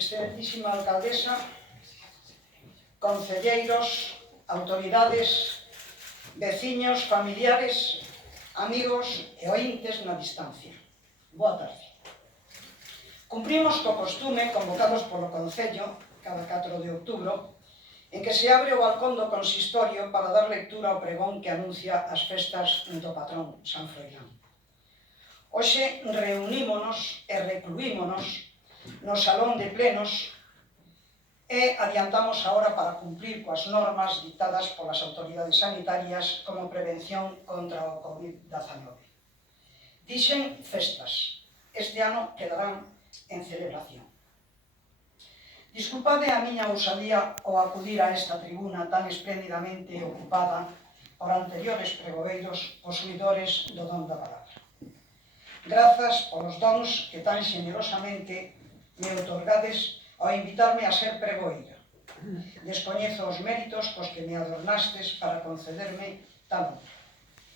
excelentísima alcaldesa, concelleiros, autoridades, veciños, familiares, amigos e ointes na distancia. Boa tarde. Cumprimos co costume convocados polo Concello cada 4 de outubro, en que se abre o balcón do consistorio para dar lectura ao pregón que anuncia as festas do patrón San Froilán. Hoxe reunímonos e recluímonos no salón de plenos e adiantamos a hora para cumplir coas normas dictadas polas autoridades sanitarias como prevención contra o COVID-19. Dixen festas. Este ano quedarán en celebración. Disculpade a miña ousadía ao acudir a esta tribuna tan espléndidamente ocupada por anteriores pregoeiros posuidores do don da palabra. Grazas polos dons que tan xenerosamente me outorgades ao invitarme a ser pregoeira. Descoñezo os méritos cos que me adornastes para concederme tal honra.